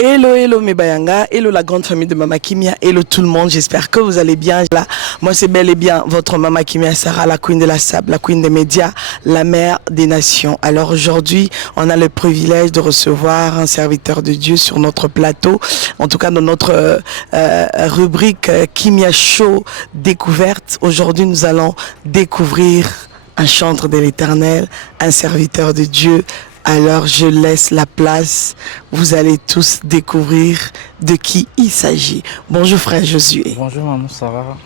Hello, hello mes bayanga, hello la grande famille de Mama Kimia, hello tout le monde, j'espère que vous allez bien. Là, moi c'est bel et bien votre Mama Kimia Sarah, la queen de la sable, la queen des médias, la mère des nations. Alors aujourd'hui, on a le privilège de recevoir un serviteur de Dieu sur notre plateau, en tout cas dans notre rubrique Kimia Show découverte. Aujourd'hui, nous allons découvrir un chantre de l'Éternel, un serviteur de Dieu. Alors je laisse la place, vous allez tous découvrir de qui il s'agit. Bonjour frère Josué. Bonjour maman Sarah.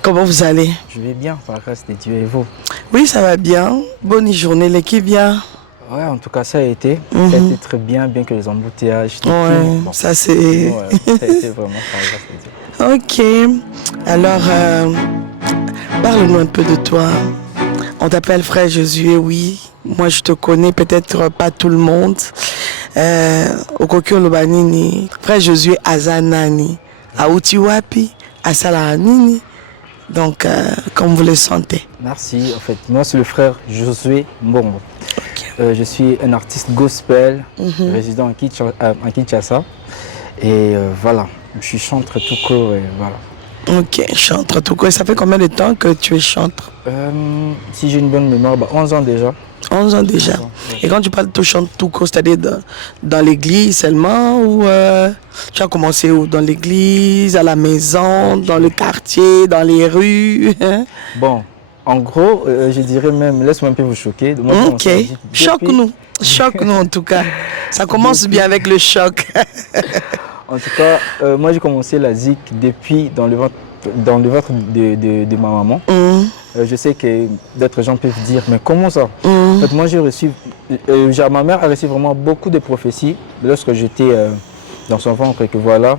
Comment vous allez? Je vais bien par la grâce de Dieu et vous? Oui, ça va bien. Bonne journée, l'équipe bien. Ouais, en tout cas ça a été. Ça a été très bien que les embouteillages. Ouais, bon. Ça c'est... Ouais, ça a été vraiment par la grâce de Dieu. Ok, alors parle-nous un peu de toi. On t'appelle frère Josué, oui. Moi, je te connais, peut-être pas tout le monde. Okokyo Lobanini, frère Josué Azanani, Aoutiwapi, Asalanini. Donc, comme vous le sentez. Merci. En fait, moi, c'est le frère Josué Mbongo. Okay. Je suis un artiste gospel, résident en Kinshasa. Et voilà, je suis chanteur tout court. Et voilà. Ok, chanteur tout court. Ça fait combien de temps que tu es chanteur? Si j'ai une bonne mémoire, 11 ans déjà. 11 ans déjà. 11 ans, ouais. Et quand tu parles de chanter tout court, c'est-à-dire dans l'église seulement ou tu as commencé où? Dans l'église, à la maison, dans le quartier, dans les rues? Bon, en gros, je dirais même, laisse-moi un peu vous choquer. Ok, choque-nous. Choque-nous en tout cas. Ça commence bien avec le choc. En tout cas, moi j'ai commencé la zik depuis dans le ventre de ma maman. Je sais que d'autres gens peuvent dire, mais comment ça? En fait, moi j'ai reçu, ma mère a reçu vraiment beaucoup de prophéties lorsque j'étais dans son ventre et que voilà,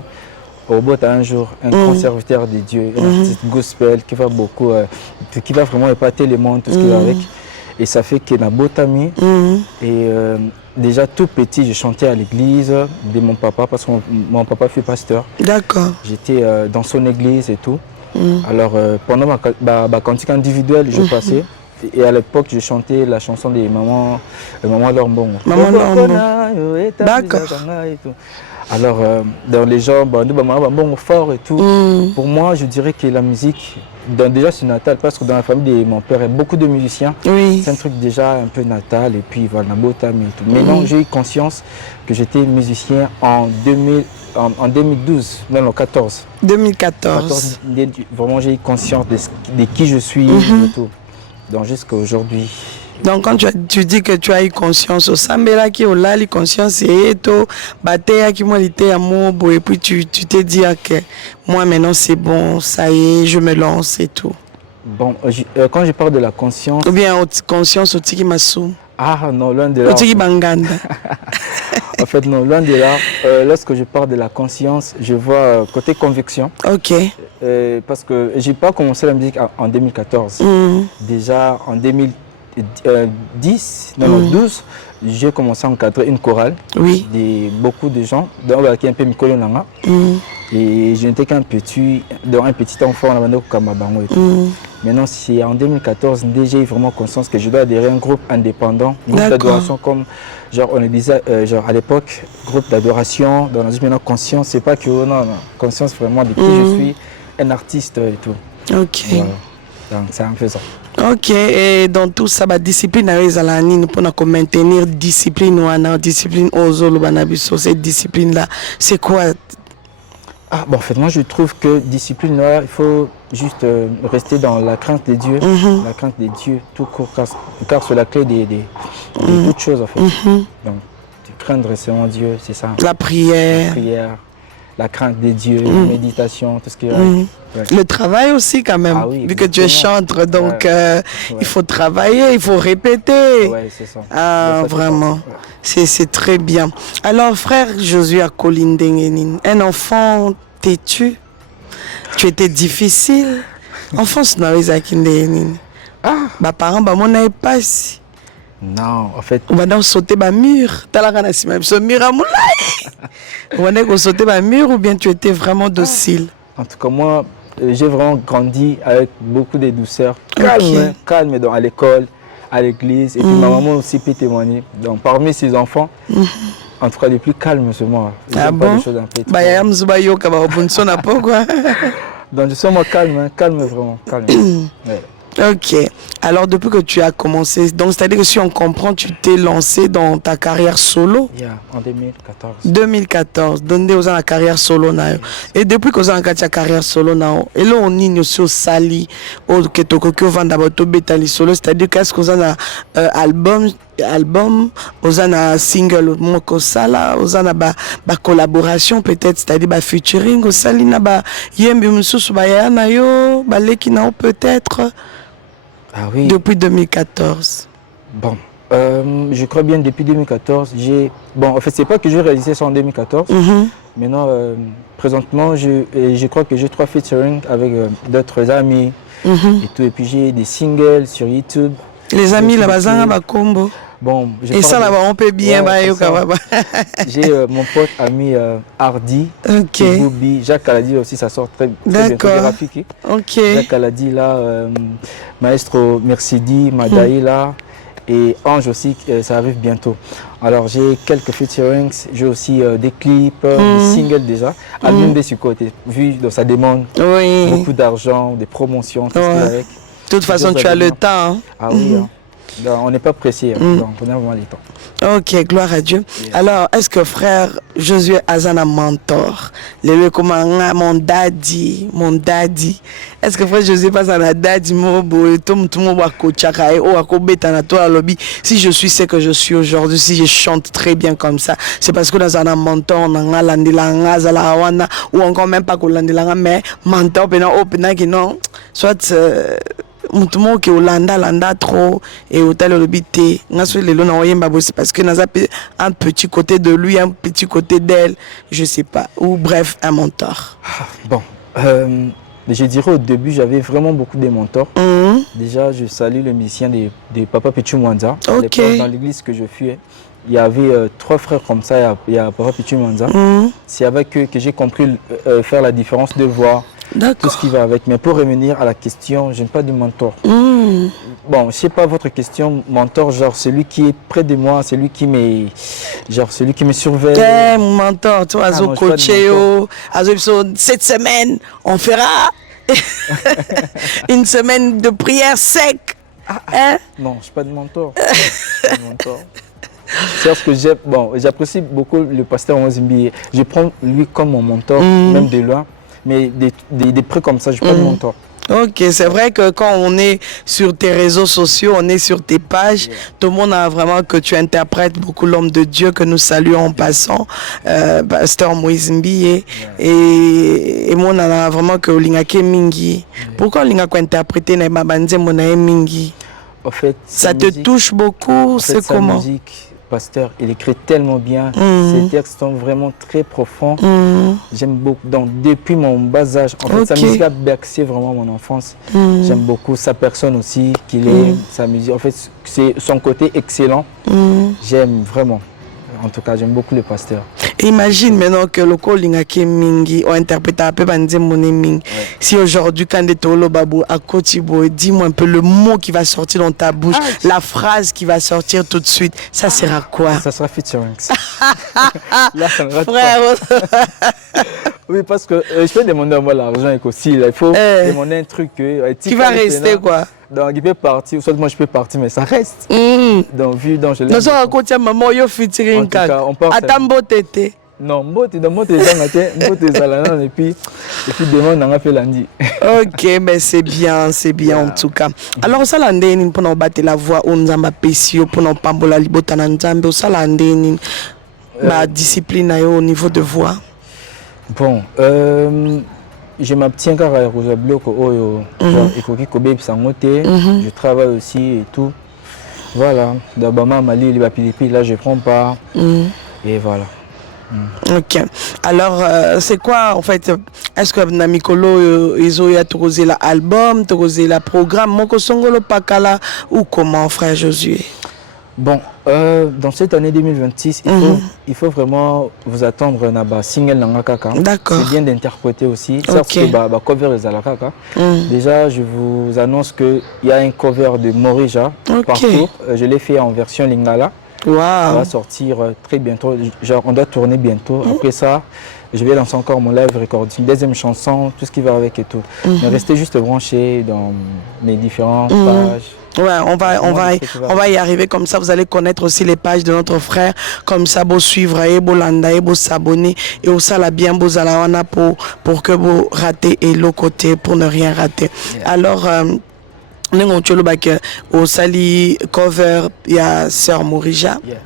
au bout d'un jour, un grand serviteur de Dieu, un artiste gospel qui va beaucoup, qui va vraiment épater le monde, tout ce qui va avec. Et ça fait que Nabotami, et déjà tout petit, je chantais à l'église de mon papa parce que mon papa fut pasteur. D'accord. J'étais dans son église et tout. Alors pendant ma cantique individuelle, je passais. Et à l'époque, je chantais la chanson de Maman Lombongo. Maman Lombongo. D'accord. Alors, dans les gens, Maman fort et tout. Pour moi, je dirais que la musique, déjà c'est natal, parce que dans la famille de mon père, il y a beaucoup de musiciens. Oui. C'est un truc déjà un peu natal, et puis voilà, Botami et tout. Maintenant, j'ai eu conscience que j'étais musicien en 2012, non, en 14. 2014. Vraiment, j'ai eu conscience de qui je suis et tout. Donc, jusqu'à aujourd'hui. Donc, quand tu dis que tu as eu conscience, au Sambela qui au lali conscience et tout, batéa qui m'a dit amour, et puis tu t'es dit que moi maintenant c'est bon, ça y est, je me lance et tout. Bon, quand je parle de la conscience. Ou bien conscience au tiki massou. Ah non, loin de là. Au tiki banganda. En fait, non, loin de là. Lorsque je parle de la conscience, je vois côté conviction. Ok. Parce que j'ai pas commencé la musique en 2014. Déjà en 2012, j'ai commencé à encadrer une chorale de beaucoup de gens, qui est un peu Mikolo Nanga. Et je n'étais qu'un petit enfant à la Kamabango et tout. Maintenant, c'est en 2014, j'ai eu vraiment conscience que je dois adhérer à un groupe indépendant, groupe d'adoration comme, genre on le disait, genre à l'époque, groupe d'adoration, dans la vie maintenant conscience, c'est pas que, non, conscience vraiment de qui je suis, un artiste et tout. Ok. Voilà. Donc c'est un peu ça. Ok, et dans tout ça, la discipline pour maintenir discipline ou discipline cette discipline-là, c'est quoi? Ah, bon, en fait, moi je trouve que discipline, là, il faut juste rester dans la crainte de Dieu, la crainte de Dieu, tout court, car c'est la clé de toutes choses en fait. Donc, craindre seulement Dieu, c'est ça. La prière. La prière, la crainte de Dieu, la méditation, tout ce qui est. Ouais. Le travail aussi quand même, vu que tu es chanteur, donc il faut travailler, il faut répéter. Ouais, c'est ça. Ah, vraiment, c'est très bien. Alors frère Josué Akolindengenin, un enfant têtu, tu étais difficile, enfance dans les Akindengenin. Ah, mes parents, mon n'avait pas si. Non, en fait. On va donc sauter le mur. Tu as la ce mur à moulay. On va sauter le mur ou bien tu étais vraiment docile? En tout cas, moi, j'ai vraiment grandi avec beaucoup de douceur, calme à l'école, à l'église. Et puis ma maman aussi peut témoigner. Donc parmi ses enfants, en tout cas le plus calme ce mois. Ah bon? Bah y'a mzubayo kaba obunso na po quoi. Donc je sens moi calme, hein, calme vraiment, calme. Ouais. Ok. Alors depuis que tu as commencé, donc c'est-à-dire que si on comprend, tu t'es lancé dans ta carrière solo. Yeah, en 2014. 2014. Donde aux la carrière solo na. Et depuis que vous avez ta carrière solo na, et là on y aussi au sali, au ketoko que vend d'abord to betali solo, c'est-à-dire qu'est-ce que vous avez album, vous avez single moko sala, vous avez ba collaboration peut-être, c'est-à-dire ba featuring au sali na ba yembi mususu ba ya na yo, ba leki na peut-être. Ah oui. Depuis 2014. Bon, je crois bien depuis 2014, bon, en fait, c'est pas que j'ai réalisé ça en 2014. Maintenant, présentement, je crois que j'ai 3 featuring avec d'autres amis et tout. Et puis j'ai des singles sur YouTube. Les amis, la bazanga ba combo. Bon, et ça là-bas, on peut bien. J'ai mon pote ami Hardy, Boubi, Jacques Kaladi aussi, ça sort très d'accord. Graphique. Ok. Jacques Kaladi là, Maestro Mercedi, Madaï là, et Ange aussi, ça arrive bientôt. Alors j'ai quelques featurings, j'ai aussi des clips, des singles déjà. Album des côté, vu que ça demande beaucoup d'argent, des promotions, tout ce qui est avec. De toute façon, tu as le temps. Hein? Ah oui, hein. Donc, on n'est pas pressé, donc on a vraiment le temps. Ok, gloire à Dieu. Yes. Alors, est-ce que frère Josué Azana mentor? Le comment mon daddy. Est-ce que frère Josué passe à la daddy tout le monde va coacher ou à kobeta toi lobby. Si je suis ce que je suis aujourd'hui, si je chante très bien comme ça, c'est parce que dans un mentor on a landilanga zalawana ou encore même pas que landilanga mais mentor pena qui non soit mutumo ke landa trop et hôtel le bité ngaso lelo na oyemba bossi parce que naza un petit côté de lui, un petit côté d'elle, je sais pas, ou bref un mentor. Bon, je dirais au début j'avais vraiment beaucoup de mentors. Déjà je salue le musicien de Papa Pichu Mwanza. Okay. Dans l'église que je fuis, il y avait 3 frères comme ça, il y a Papa Pichu Mwanza. C'est avec eux que j'ai compris faire la différence de voix. Tout ce qui va avec. Mais pour revenir à la question, je n'ai pas de mentor. Bon, je sais pas votre question, mentor, genre celui qui est près de moi, celui qui me surveille. Mon mentor, toi, Azo Cocheo, cette semaine, on fera une semaine de prière sec. Hein? Non, je n'ai pas de mentor. C'est ce que j'apprécie beaucoup le pasteur Mwazimbi. Je prends lui comme mon mentor, même de loin. Mais des prix comme ça, je n'ai pas de mentor. Ok, c'est vrai que quand on est sur tes réseaux sociaux, on est sur tes pages, tout le monde a vraiment que tu interprètes beaucoup l'homme de Dieu que nous saluons en passant, pasteur Moïse Mbiye, et moi on a vraiment que Olingake Mingi. Pourquoi Olingake interpréter na banze monae Mingi? En fait, ça te touche beaucoup, c'est comment? Musique, pasteur, il écrit tellement bien, ses textes sont vraiment très profonds. J'aime beaucoup, donc depuis mon bas âge, en fait, sa musique a bercé vraiment mon enfance. J'aime beaucoup sa personne aussi, qu'il est, sa musique, en fait, c'est son côté excellent. J'aime vraiment. En tout cas, j'aime beaucoup le pasteur. Imagine maintenant que le Kolingake Mingi ou interprété un peu Banze Moné Mingi. Si aujourd'hui, quand tu es au Babou à Kotibo, dis-moi un peu le mot qui va sortir dans ta bouche, la phrase qui va sortir tout de suite, ça sera quoi? Ça sera featuring. Là, ça ne rate frère. Pas. Oui, parce que je peux demander à moi l'argent et aussi, il faut demander un truc qui va rester quoi? Donc il peut partir, soit moi je peux partir, mais ça reste. Donc vu donc je l'ai. Nous sommes à côté de maman, yo featuring cas, on part. Attends tété. Non, mbote et puis demain on a fait lundi. Ok, mais c'est bien en tout cas. Alors ça l'andeni pour nous battre la voix on nzamba pesio pour nous pambola libota na nzambe ça l'andeni ma discipline au niveau de voix. Bon, je m'abstiens car à Rosabloc je travaille aussi et tout. Voilà, d'abord Mali, là je prends pas. Et voilà. Ok. Alors, c'est quoi en fait? Est-ce que Namikolo ils ont tosé l'album, tosé la programme, Moko Songolo Pakala ou comment, frère Josué? Bon, dans cette année 2026, il faut vraiment vous attendre à single Nangakaka. D'accord. C'est bien d'interpréter aussi. Okay. Ça, cover les Alakaka. Déjà, je vous annonce qu'il y a un cover de Morija. Parcours. Je l'ai fait en version Lingala. On va Wow. sortir très bientôt. Genre, on doit tourner bientôt. Après ça, je vais lancer encore mon live recording, deuxième chanson, tout ce qui va avec et tout. Mais restez juste branchés dans mes différentes pages. Ouais, on va y arriver comme ça. Vous allez connaître aussi les pages de notre frère. Comme ça, vous suivre, vous landa, vous s'abonner et vous la bien, vous allez pour que vous ratez et l'autre côté pour ne rien rater. Yeah. Alors, au Sali cover, il y a Sœur Morija. Yeah.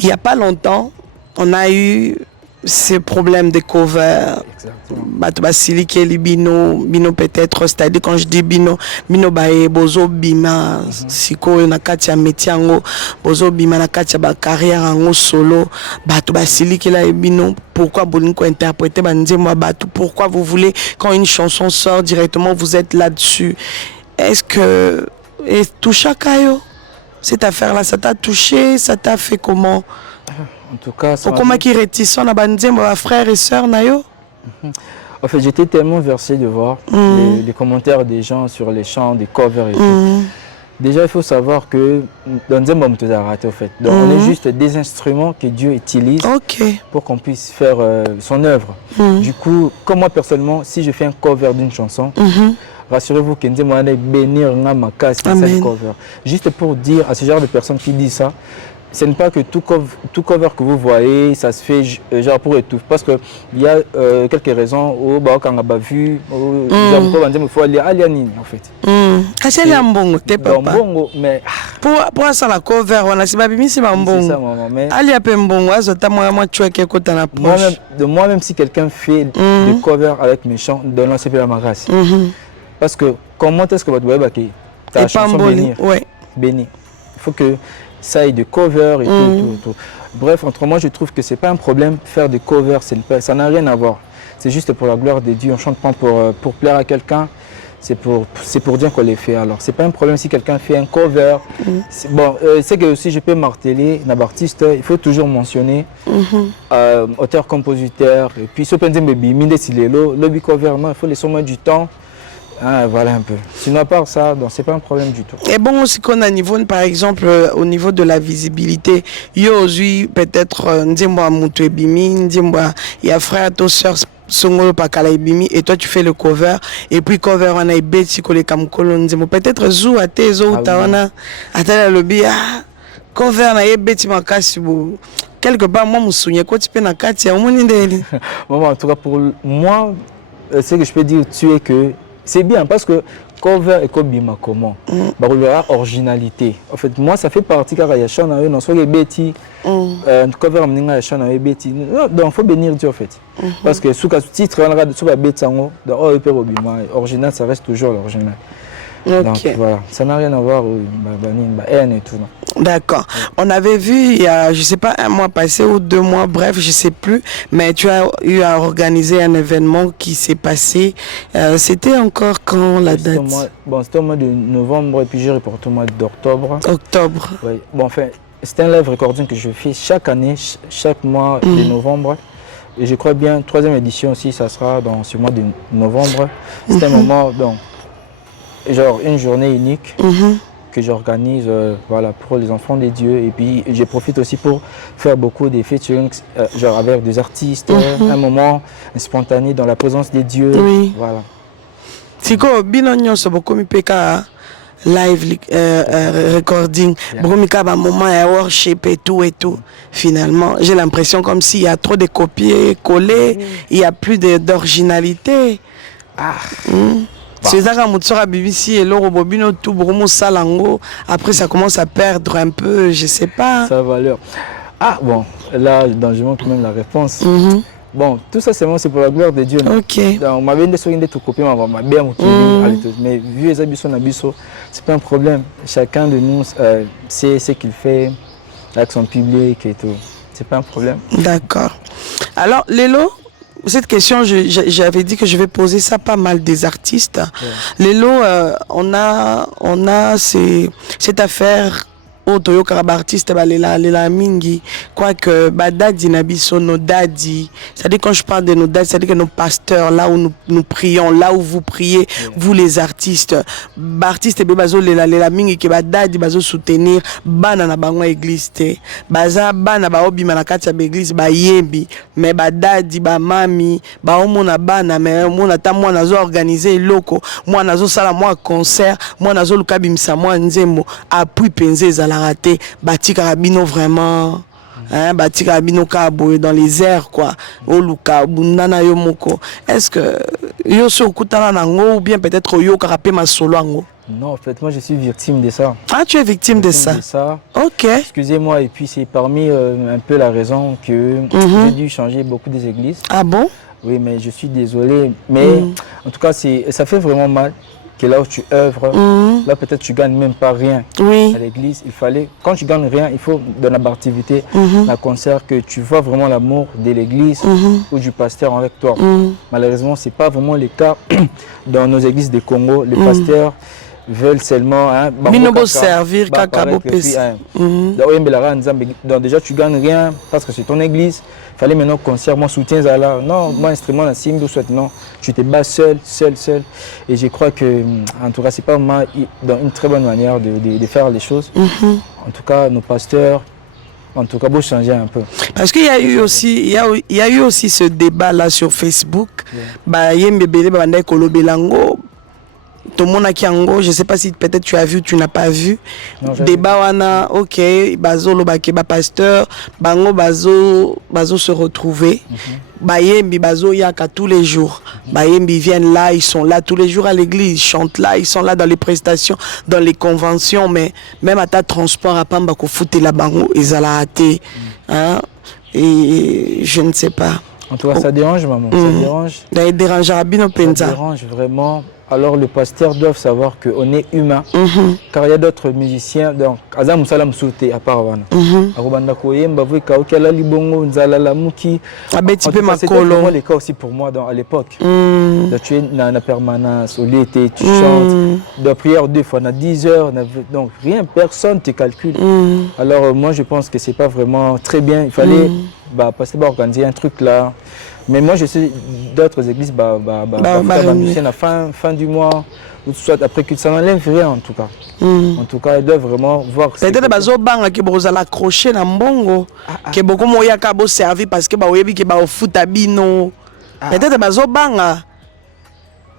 Il n'y a pas longtemps, on a eu ces problèmes de cover. Exactement. Bato basili keli bino peut-être, c'est-à-dire quand je dis bino bae bozo bima siko na kati ya métier yango bozo bima na kati ya ba carrière yango solo bato basili kela bino pourquoi bolinko interpréter banzembo bato, pourquoi vous voulez quand une chanson sort directement vous êtes là-dessus. Est-ce que et toucha kayo cette affaire là, ça t'a touché, ça t'a fait comment? En tout cas, ça Pourquoi qui réticent na banzembo ba frères et sœurs nayo? En fait, j'étais tellement versé de voir les commentaires des gens sur les chants, des covers et tout. Déjà, il faut savoir que dans un moment, tout a raté, en fait. Donc, on est juste des instruments que Dieu utilise pour qu'on puisse faire son œuvre. Du coup, comme moi, personnellement, si je fais un cover d'une chanson, rassurez-vous que Nzembo va bénir ma casse, c'est cover. Juste pour dire à ce genre de personnes qui disent ça, ce n'est pas que tout cover que vous voyez, ça se fait genre pour étouffer. Parce qu'il y a quelques raisons où quand on a vu, il faut aller à Lianine en fait. C'est un bon, t'es pas. Mais pour ça la cover, on a si babimi c'est un bon. C'est ça maman. Mais Ali a pas un bon, moi tu as quelque chose à la moi-même si quelqu'un fait des covers avec mes chants, donne-le c'est la race. Parce que comment est-ce que votre voyez ta chanson bénie. Il faut que ça ait de covers et tout. Bref, entre moi, je trouve que c'est pas un problème faire des covers, ça n'a rien à voir. C'est juste pour la gloire de Dieu. On chante pas pour plaire à quelqu'un, c'est pour Dieu qu'on les fait. Alors, c'est pas un problème si quelqu'un fait un cover. Bon, c'est que aussi je peux marteler, un artiste, il faut toujours mentionner auteur, compositeur, et puis ce baby, lobby cover, non, il faut laisser au moins du temps. Ah, voilà un peu. Sinon, à part ça, c'est pas un problème du tout. Et bon aussi qu'on a niveau, par exemple, au niveau de la visibilité, il peut-être Ndimba Moutouebimi, Ndimba, il y a frère, ton soeur, Songolo Pakalaibimi, et toi tu fais le cover, et puis cover on a Betty Kole Kamkolo Ndimbo. Peut-être Zou à tes zo tawana, à tel lobby, cover na Betty Makasibo. Quelque part, moi, je me souviens quand tu peux na Katia, au monde d'elle. En tout cas, pour moi, ce que je peux dire, tu es que c'est bien parce que cover et kobima comment bah il y aura originalité. En fait moi ça fait partie car il y a chant na non soit Betty cover mninga ya chant na Betty. Donc faut bénir Dieu en fait. Parce que sous titre on regarde sous ba Betty ngo dans oh et kobima original ça reste toujours l'original. Donc voilà, ça n'a rien à voir haine et tout. D'accord. On avait vu il y a, je sais pas, un mois passé ou 2 mois, bref, je sais plus, mais tu as eu à organiser un événement qui s'est passé. C'était encore quand la date? C'était au mois de novembre et puis j'ai reporté au mois d'octobre. Octobre. Oui. Bon, enfin, c'est un live recording que je fais chaque année, chaque mois de novembre. Et je crois bien, 3e édition aussi, ça sera dans ce mois de novembre. C'est un moment, donc, genre une journée unique que j'organise voilà, pour les enfants des dieux. Et puis je profite aussi pour faire beaucoup de featuring genre avec des artistes, un moment spontané dans la présence des dieux. Oui. Voilà. Siko binonyo so bokomi peka live recording, bokomi ka ba moment à worship et tout. Finalement, j'ai l'impression comme s'il y a trop de copier-coller, il y a plus d'originalité. C'est ça quand BBC et Loro Bobino tout bromo salango. Après ça commence à perdre un peu, je sais pas. Sa valeur. Ah bon, là dans je manque même la réponse. Bon, tout ça c'est pour la gloire de Dieu. Ok. Donc ma bende soyez tout copier ma bien mais vu les abisso na biso, c'est pas un problème. Chacun de nous sait ce qu'il fait avec son public et tout. C'est pas un problème. D'accord. Alors Lélo, cette question, j'avais dit que je vais poser ça pas mal des artistes. Lélo, on a cette affaire toyoka ba artiste balela mingi quoique badadi na biso nos dadi, c'est-à-dire quand je parle de nos dadi, c'est-à-dire que nos pasteurs là où nous prions, là où vous priez, vous les artistes, artistes be bazo lela mingi ke badadi bazo soutenir bana na bango église te, baza bana ba obima na kati ya église ba yembi, mais badadi ba mami ba omona bana mais mona ta mwana zo organiser loko, mwana zo sala moi concert, mwana zo luka bimisa moi nzembo appui penze ezalaka te, batika rabino vraiment hein, batika rabino kabo dans les airs quoi, oluka bunana yo moko. Est-ce que yo so kutana nango ou bien peut-être yo karape ma solo ango? Non, en fait, moi je suis victime de ça. Ah, tu es victime de ça. Ok. Excusez-moi, et puis c'est parmi un peu la raison que j'ai dû changer beaucoup des églises. Ah bon? Oui, mais je suis désolé. Mais en tout cas, ça fait vraiment mal que là où tu œuvres, là peut-être tu gagnes même pas rien à l'église. Il fallait, quand tu gagnes rien, il faut de la activité, un concert, que tu vois vraiment l'amour de l'église ou du pasteur avec toi. Malheureusement, c'est pas vraiment le cas dans nos églises de Congo. Les pasteurs veulent seulement servir donc déjà tu gagnes rien parce que c'est ton église. Il fallait maintenant concert, moi soutiens à là, non, moi instrument la simbe soit non, tu te bats seul. Et je crois que en tout cas c'est pas vraiment une très bonne manière de faire les choses. En tout cas nos pasteurs, en tout cas beau changer un peu. Parce qu'il y a eu aussi il y a eu aussi ce débat là sur Facebook. Bah yembe bele ba ndai kolobelango. Tout le monde a kiango, je ne sais pas si peut-être tu as vu ou tu n'as pas vu. Débat wana, ok, bazo lo bakeba pasteur, bango bazo se retrouver. Bayembi bazo yaka tous les jours. Bayembi viennent là, ils sont là tous les jours à l'église, ils chantent là, ils sont là dans les prestations, dans les conventions, mais même à ta transport à Pamba ko foute la bango ezala até. Hein? Et je ne sais pas. En tout cas, ça dérange maman, ça dérange. Ça dérange vraiment. Alors les pasteurs doivent savoir qu'on est humain, car il y a d'autres musiciens. Donc, Azam Salam Souté à part Wana. Arubanda Koyemba, Kaokela Libongo, Nzalala Muki. C'était vraiment le cas aussi pour moi à l'époque. Tu es dans la permanence, au l'été, tu chantes, de prière 2 fois, on a 10 heures, donc rien, personne ne te calcule. Alors moi je pense que c'est pas vraiment très bien. Il fallait passer par organiser un truc là. Mais moi je sais d'autres églises musiciens à fin du mois ou soit après que ça n'enlève rien en tout cas. En tout cas ils doivent vraiment voir. Peut-être bazo banga que vous allez accrocher na mbongo que beaucoup moya ka bo servir parce que ba oyebi que ba au foot abino. Peut-être bazo banga.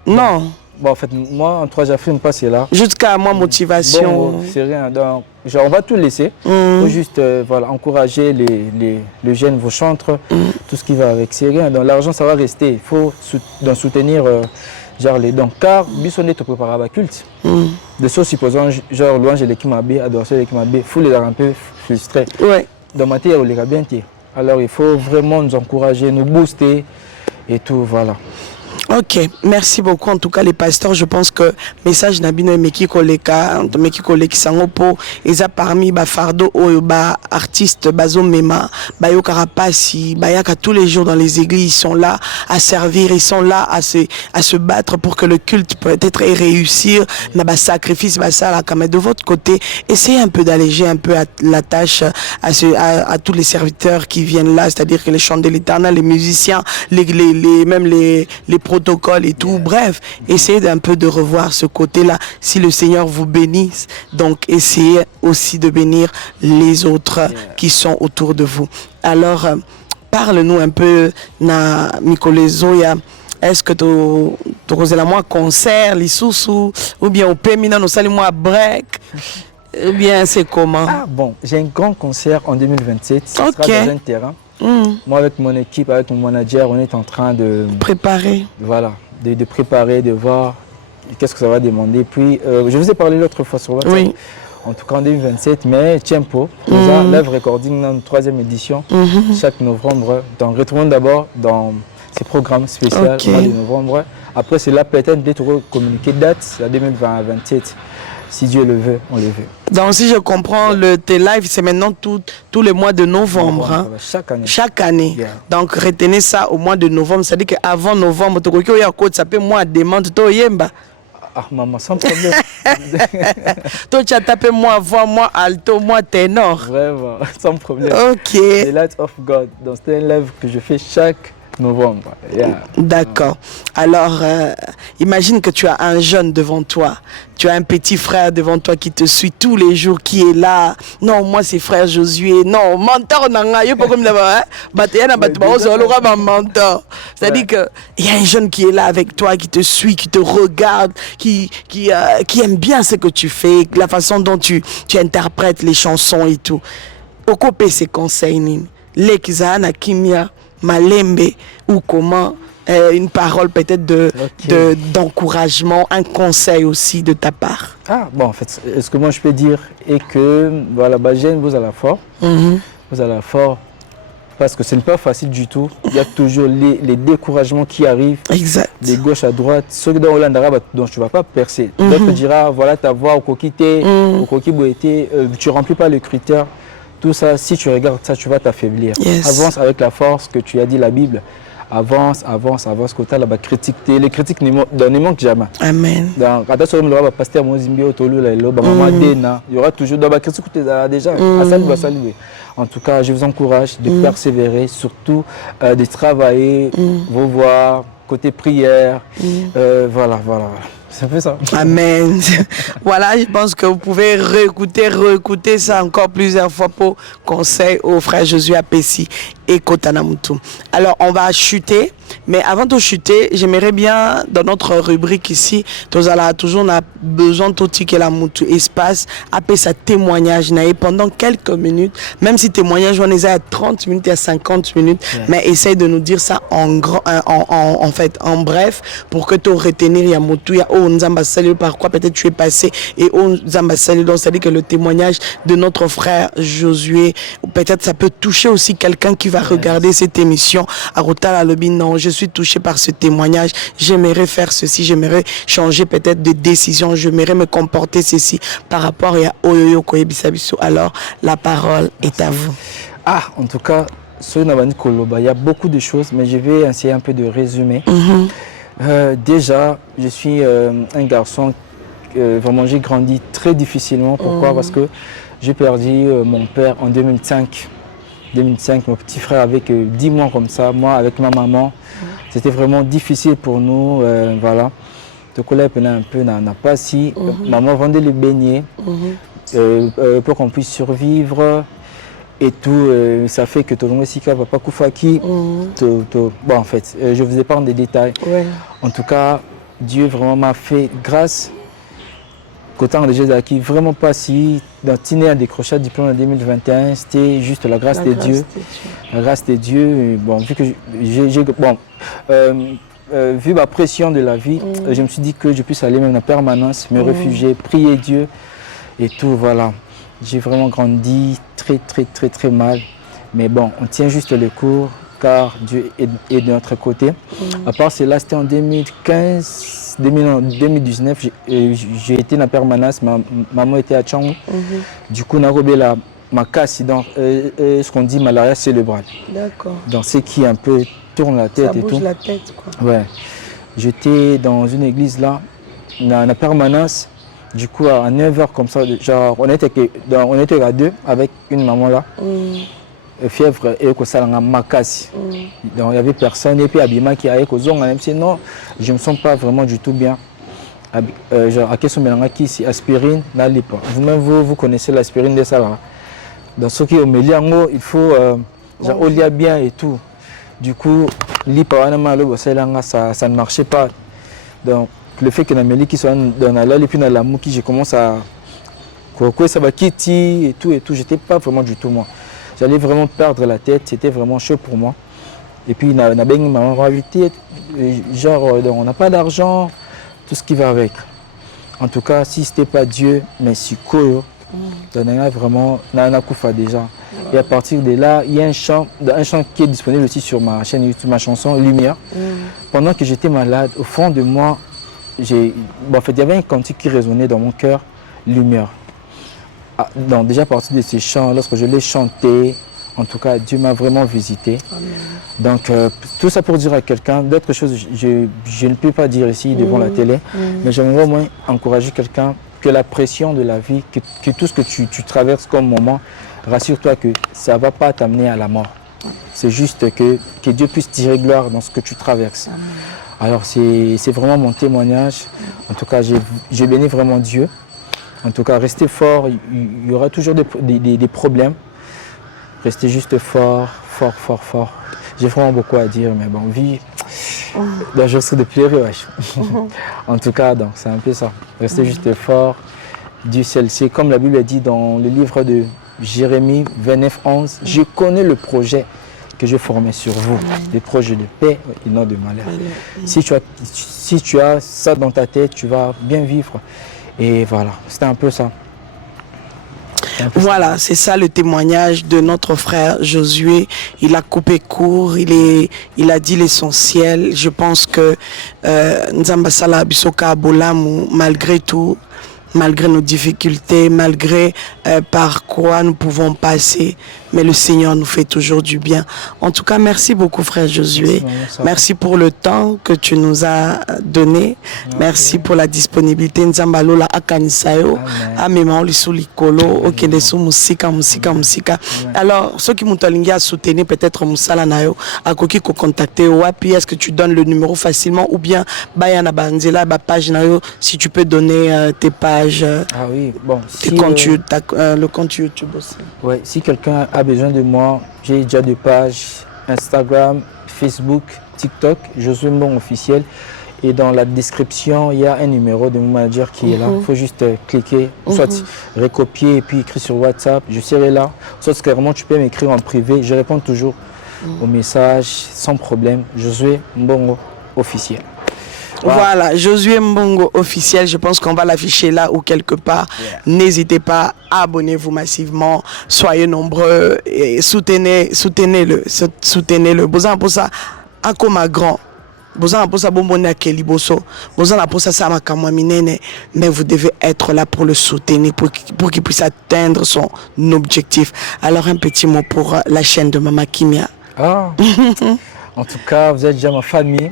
Non. Bon, en fait, moi, en 3 j'affirme pas cela. Jusqu'à moi, motivation. Bon, c'est rien. Donc, genre, on va tout laisser. Faut juste voilà, encourager les jeunes, vos chantres, tout ce qui va avec. C'est rien. Donc, l'argent, ça va rester. Il faut soutenir genre, les dons. Car, bisonné te prépare à la culte. De ce supposant, genre, louange l'équipe Mabé, adoration l'équipe Mabé, il faut les avoir un peu frustrés. Ouais. Dans ma tête, on les a bien tirés. Alors, il faut vraiment nous encourager, nous booster et tout, voilà. Ok, merci beaucoup. En tout cas, les pasteurs, je pense que message Nabino et Meki Koleka, Meki Koleki Sangopo, ils ont parmi Fardo Oyoba, artistes Bazo Mema, Bayo Karapasi, Bayaka tous les jours dans les églises, ils sont là à servir, ils sont là à se battre pour que le culte peut-être ait réussir, n'a sacrifice, mais de votre côté, essayez un peu d'alléger un peu la tâche à tous les serviteurs qui viennent là, c'est-à-dire que les chants de l'Éternel, les musiciens, même les protocole et tout, bref, essayez un peu de revoir ce côté-là, si le Seigneur vous bénisse, donc essayez aussi de bénir les autres qui sont autour de vous. Alors, parle-nous un peu, na Mikolezoya, est-ce que tu as moi concert, l'Issoussou, ou bien au Pémina, nous saluons moi break, ou bien c'est comment? Ah bon, j'ai un grand concert en 2027, ça sera dans un terrain. Moi, avec mon équipe, avec mon manager, on est en train de préparer. Voilà, de préparer, de voir qu'est-ce que ça va demander. Puis, je vous ai parlé l'autre fois sur WhatsApp. Oui. En tout cas en 2027, mais Tempo, Live Recording dans une 3e édition, chaque novembre. Donc, retrouvons d'abord dans ces programmes spéciaux au mois de novembre. Après, c'est là peut-être d'être communiqué date à 2027. Si Dieu le veut, on le veut. Donc si je comprends, tes lives, c'est maintenant tous les mois de novembre. Hein? Chaque année. Chaque année. Yeah. Donc retenez ça au mois de novembre. C'est-à-dire qu'avant novembre, ça peut moi demande to yemba. maman, sans problème. Toi, tu as tapé moi voix, moi alto, moi ténor. Vraiment, sans problème. Ok. The Light of God. Donc, c'est un live que je fais chaque novembre. Yeah. D'accord. Alors, imagine que tu as un jeune devant toi. Tu as un petit frère devant toi qui te suit tous les jours, qui est là. Non, moi, c'est frère Josué. Non, mentor, nanga. Pas comme là-bas. Mentor. C'est-à-dire qu'il y a un jeune qui est là avec toi, qui te suit, qui te regarde, qui aime bien ce que tu fais, la façon dont tu interprètes les chansons et tout. Okope ses conseils, Lekizana Kimia. Malembe ou comment une parole peut-être d'encouragement, un conseil aussi de ta part. Bon, en fait, ce que moi je peux dire est que voilà, Bagène, vous allez fort. Vous allez fort parce que ce n'est pas facile du tout. Il y a toujours les découragements qui arrivent. Exact. De gauche à droite. Ceux dans Hollandara, dont tu ne vas pas percer. D'autres dira, voilà ta voix au coquité, au coquille boété, tu ne remplis pas le critère. Tout ça, si tu regardes ça, tu vas t'affaiblir. Yes. Avance avec la force que tu as dit la Bible. Avance, avance, avance. Côté là-bas, critique. Les critiques ne manquent jamais. Amen. Quand tu as un pasteur, il y aura toujours dans la critique déjà. En tout cas, je vous encourage de persévérer, surtout de travailler, vos voix, côté prière. Voilà. C'est un peu ça. Amen. Voilà, je pense que vous pouvez réécouter ça encore plusieurs fois pour conseil au frère Josué Apessi et Kotanamutu. Alors, on va chuter, mais avant de chuter, j'aimerais bien, dans notre rubrique ici, toujours on a besoin de tout que la Mutu espace, appeler sa témoignage, pendant quelques minutes, même si témoignage, on est à 30 minutes et à 50 minutes, mais essaye de nous dire ça en bref, pour que tu retenir ya Mutu, ya Nzamba Salil, par quoi peut-être tu es passé, et Nzamba Salil, donc c'est-à-dire que le témoignage de notre frère Josué, peut-être ça peut toucher aussi quelqu'un qui va regarder cette émission. À Rotala Lobby, non, je suis touché par ce témoignage, j'aimerais faire ceci, j'aimerais changer peut-être de décision, j'aimerais me comporter ceci par rapport à Oyoyo Koyebisabiso. Alors, la parole est à vous. En tout cas, il y a beaucoup de choses, mais je vais essayer un peu de résumer. Déjà, je suis un garçon, vraiment j'ai grandi très difficilement. Pourquoi? Parce que j'ai perdu mon père en 2005. Mon petit frère avec 10 mois comme ça, moi avec ma maman. C'était vraiment difficile pour nous. Voilà. Donc là, un peu n'a pas si. Maman vendait les beignets pour qu'on puisse survivre. Et tout, ça fait que Tolongo Sika va pas Koufaki. Bon, en fait, je vous épargne des détails. En tout cas, Dieu vraiment m'a fait grâce. Qu'autant de Jésus qui vraiment pas si dans Tiné a décroché le diplôme en 2021, c'était juste la grâce de Dieu. La grâce de Dieu. Bon, vu que vu ma pression de la vie, je me suis dit que je puisse aller même en permanence, me réfugier, prier Dieu et tout, voilà. J'ai vraiment grandi très mal. Mais bon, on tient juste le cours car Dieu est de notre côté. À part cela, c'était en 2019, j'ai été en permanence, ma maman était à Tchang. Du coup, on a robé ma casse, donc ce qu'on dit malaria cérébrale. D'accord. Donc, ce qui un peu tourne la tête. Ça bouge et tout. La tête, quoi. Ouais. J'étais dans une église là, en permanence. Du coup, à 9h comme ça, genre, on était à deux avec une maman là. Fièvre et que ça ma casse. Donc il n'y avait personne et puis Abima qui a causé, on a dit non, je ne me sens pas vraiment du tout bien. Genre à quel moment qui ici aspirine n'allez pas. Vous-même vous connaissez l'aspirine de ça là. Dans ce qui est au milieu, il faut genre on lit bien et tout. Du coup, ça ne marchait pas. Donc le fait que les qui sont dans la et puis dans la mouki, je commence à quoi ça va quitter et tout, j'étais pas vraiment du tout moi. J'allais vraiment perdre la tête, c'était vraiment chaud pour moi. Et puis, on a maman invité, genre, on n'a pas d'argent, tout ce qui va avec. En tout cas, si ce n'était pas Dieu, mais si quoi, on a vraiment, on a koufa déjà. Et à partir de là, il y a un chant qui est disponible aussi sur ma chaîne YouTube, ma chanson Lumière. Pendant que j'étais malade, au fond de moi, en fait, il y avait un cantique qui résonnait dans mon cœur, Lumière. Donc déjà à partir de ces chants, lorsque je l'ai chanté, En tout cas, Dieu m'a vraiment visité. Amen. Donc, tout ça pour dire à quelqu'un, d'autres choses, je ne peux pas dire ici devant la télé, mais j'aimerais au moins encourager quelqu'un que la pression de la vie, que tout ce que tu traverses comme moment, rassure-toi que ça ne va pas t'amener à la mort. C'est juste que Dieu puisse tirer gloire dans ce que tu traverses. Amen. Alors, c'est vraiment mon témoignage. En tout cas, j'ai béni vraiment Dieu. En tout cas, restez fort. Il y aura toujours des problèmes. Restez juste fort, fort, fort, fort. J'ai vraiment beaucoup à dire, mais bon, vie, je serai de pleurer, wesh. En tout cas, donc, c'est un peu ça. Restez juste fort. Dieu seul sait, comme la Bible dit dans le livre de Jérémie 29, 11, je connais le projet que je formais sur vous, des projets de paix et non de malheur. Si tu as ça dans ta tête, tu vas bien vivre. Et voilà, c'était un peu ça. Voilà, c'est ça le témoignage de notre frère Josué. Il a coupé court, il a dit l'essentiel. Je pense que Nzambasala Bisoka Bolamu, malgré tout, malgré nos difficultés, malgré par quoi nous pouvons passer, mais le Seigneur nous fait toujours du bien. En tout cas, merci beaucoup frère Josué. Merci pour le temps que tu nous as donné. Merci pour la disponibilité. Nzambalo la akanisayo, amema lisuli kolo, okendesu musika. Alors, ceux qui m'ont à soutenir peut-être musala nayo, akoki ko contacter wapi, est-ce que tu donnes le numéro facilement ou bien bayana banzela ba page nayo, si tu peux donner tes pages. Ah oui, bon, le compte YouTube aussi. Ouais, si quelqu'un a besoin de moi, j'ai déjà des pages Instagram, Facebook, TikTok, Josué Mbongo officiel. Et dans la description, il y a un numéro de mon manager qui est là. Il faut juste cliquer, soit recopier et puis écrire sur WhatsApp. Je serai là. Soit carrément, tu peux m'écrire en privé. Je réponds toujours aux messages sans problème. Josué Mbongo officiel. Voilà, Josué Mbongo officiel, je pense qu'on va l'afficher là ou quelque part. N'hésitez pas, abonnez-vous massivement, soyez nombreux et soutenez-le. Besoin pour ça, un comme grand. Besoin pour ça, mais vous devez être là pour le soutenir, pour qu'il puisse atteindre son objectif. Alors un petit mot pour la chaîne de Mama Kimia. En tout cas, vous êtes déjà ma famille.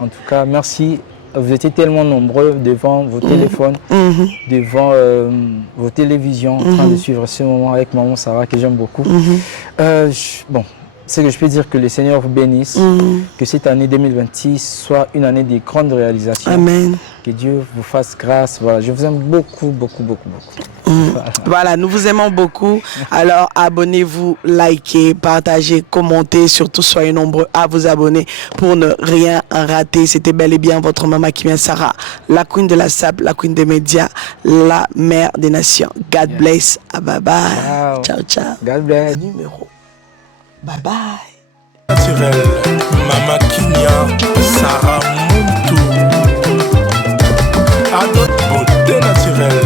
En tout cas, merci. Vous étiez tellement nombreux devant vos téléphones, devant vos télévisions, en train de suivre ce moment avec maman Sarah, que j'aime beaucoup. Bon, c'est que je peux dire que le Seigneur vous bénisse, que cette année 2026 soit une année de grandes réalisations. Amen. Que Dieu vous fasse grâce. Voilà, je vous aime beaucoup, beaucoup, beaucoup, beaucoup. Voilà, nous vous aimons beaucoup. Alors, abonnez-vous, likez, partagez, commentez. Surtout, soyez nombreux à vous abonner pour ne rien rater. C'était bel et bien votre Mama Kimia Sarah, la queen de la sable, la queen des médias, la mère des nations. God bless. Bye bye. Wow. Ciao, ciao. God bless. Numéro. Bye bye. Naturel, Mama Kimia Sarah Muntu. À notre beauté naturelle,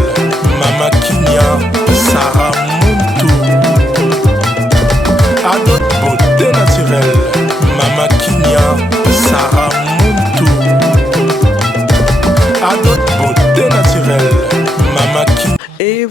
Mama Kimia Sarah Muntu. À notre beauté naturelle, Mama Kimia Sarah Muntu. À notre beauté naturelle, Mama Kimia.